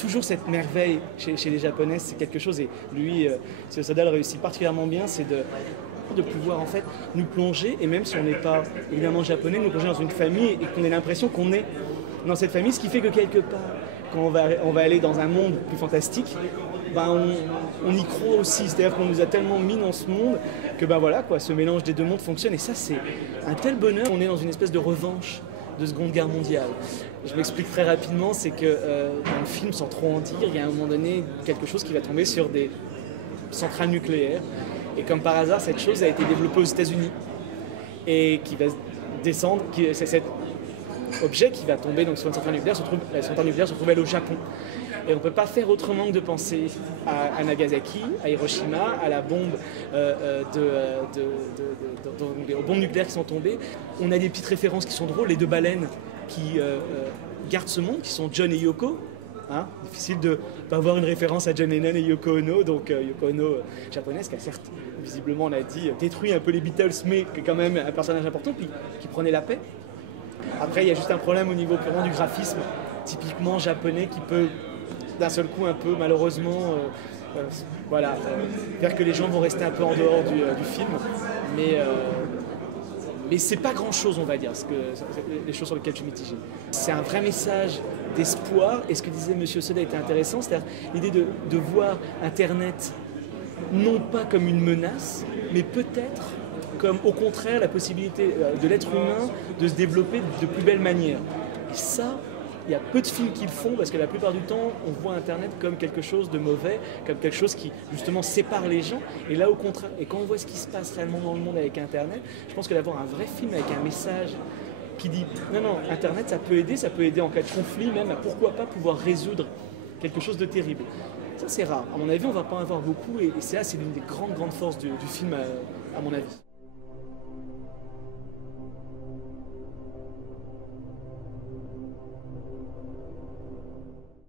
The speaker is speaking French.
toujours cette merveille chez les Japonais, c'est quelque chose, et lui, Soda le réussit particulièrement bien, c'est de pouvoir en fait nous plonger, et même si on n'est pas évidemment japonais, nous plonger dans une famille et qu'on ait l'impression qu'on est dans cette famille, ce qui fait que quelque part, quand on va aller dans un monde plus fantastique, ben on y croit aussi, c'est-à-dire qu'on nous a tellement mis dans ce monde que ben voilà, quoi, ce mélange des deux mondes fonctionne, et ça c'est un tel bonheur. On est dans une espèce de revanche de Seconde Guerre mondiale. Je m'explique très rapidement, c'est que dans le film, sans trop en dire, il y a à un moment donné quelque chose qui va tomber sur des centrales nucléaires, et comme par hasard, cette chose a été développée aux États-Unis et qui va descendre, c'est cet objet qui va tomber donc, sur une centrale nucléaire, la centrale nucléaire se trouve elle au Japon. Et on ne peut pas faire autrement que de penser à Nagasaki, à Hiroshima, à la bombe, aux bombes nucléaires qui sont tombées. On a des petites références qui sont drôles, les deux baleines qui gardent ce monde, qui sont John et Yoko. Hein, difficile de ne pas avoir une référence à John Lennon et Yoko Ono, donc Yoko Ono japonaise qui a certes, visiblement on a dit, détruit un peu les Beatles, mais qui est quand même un personnage important, puis qui prenait la paix. Après il y a juste un problème au niveau purement du graphisme, typiquement japonais, qui peut d'un seul coup un peu malheureusement faire que les gens vont rester un peu en dehors du film, mais c'est pas grand chose, on va dire, les choses sur lesquelles je suis mitigé. C'est un vrai message d'espoir, et ce que disait M. Soda était intéressant, c'est-à-dire l'idée de voir Internet non pas comme une menace, mais peut-être comme au contraire la possibilité de l'être humain de se développer de plus belle manière. Et ça, il y a peu de films qui le font, parce que la plupart du temps, on voit Internet comme quelque chose de mauvais, comme quelque chose qui, justement, sépare les gens. Et là, au contraire, et quand on voit ce qui se passe réellement dans le monde avec Internet, je pense que d'avoir un vrai film avec un message qui dit « Non, non, Internet, ça peut aider en cas de conflit, même à pourquoi pas pouvoir résoudre quelque chose de terrible. » Ça, c'est rare. À mon avis, on ne va pas en avoir beaucoup, et c'est là, c'est l'une des grandes forces du film, à mon avis.